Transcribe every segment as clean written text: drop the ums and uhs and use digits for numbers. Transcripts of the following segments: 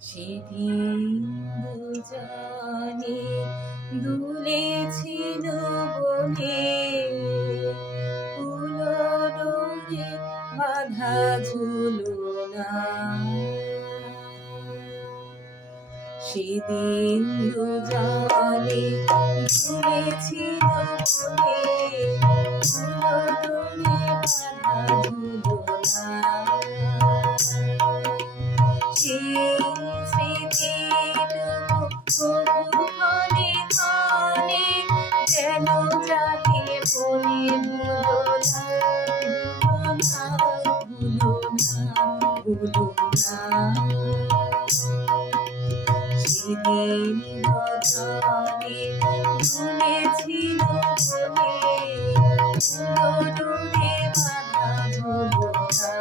সেদিন দুজনে দুলেছিল বনে, ফুলডোরে বাঁধা ঝুলনা। সেদিন দুজনে দুলেছিল বনে, ফুলডোরে বাঁধা ঝুলনা। যেন জাগে বলে ভুলো না। সেদিন দুজনে দুলেছিল বনে, ফুলডোরে বাঁধা ঝুলনা।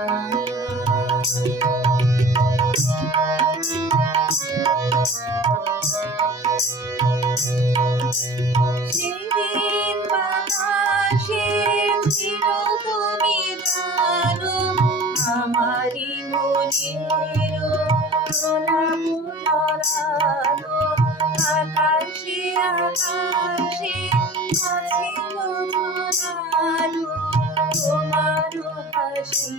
সেদিন বাতাসে ছিল তুমি জানো, আমারই মনের প্রলাপ লড়ানো। আকাশে আকাশে আছিল ধরানো, তোমার হাসি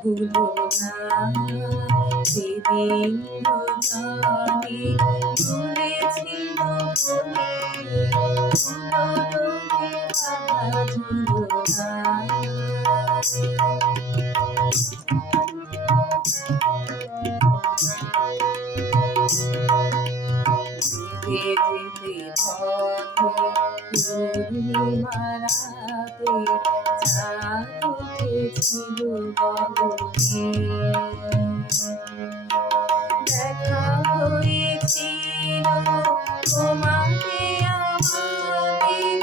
ভুলো না। সেদিন দুজনে দুলেছিল বনে, ফুলডোরে বাঁধা ঝুলনা। যেতে পথে পূর্ণিমার রাতে চাঁদ উঠেছিল গগনে। দেখা হয়েছিল তোমাকে আমাদের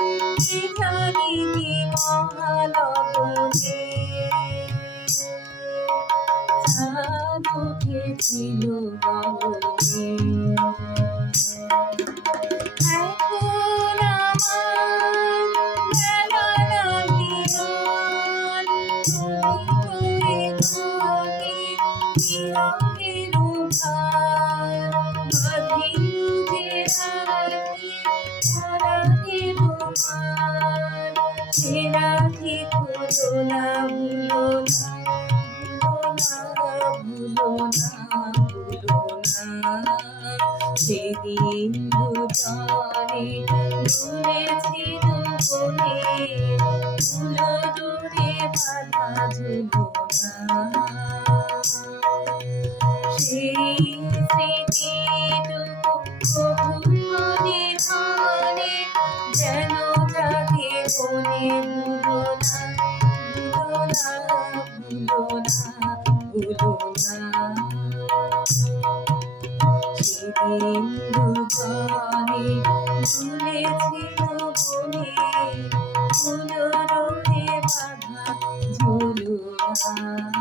জানিনি মহালবনে। চাঁদ উঠেছিল গগনে। এখন আমার বেলা নামিয়ান, তুমি থাকে নিরঙ্গের উঠান। বাঁধিল যে রাখি পরাগে তোমার, সে রাখি খুলো না, ভুলো না, ভুলো না। সেদিন দুজনে দুলেছিল বনে, ফুলডোরে বাঁধা ঝুলনা। সেই স্মৃতিটুকু মনে ধরে, যেন জাগে বনে ভুলো না। সেদিন দুজনে দুলেছিল বনে, ফুলডোরে বাঁধা ঝুলনা।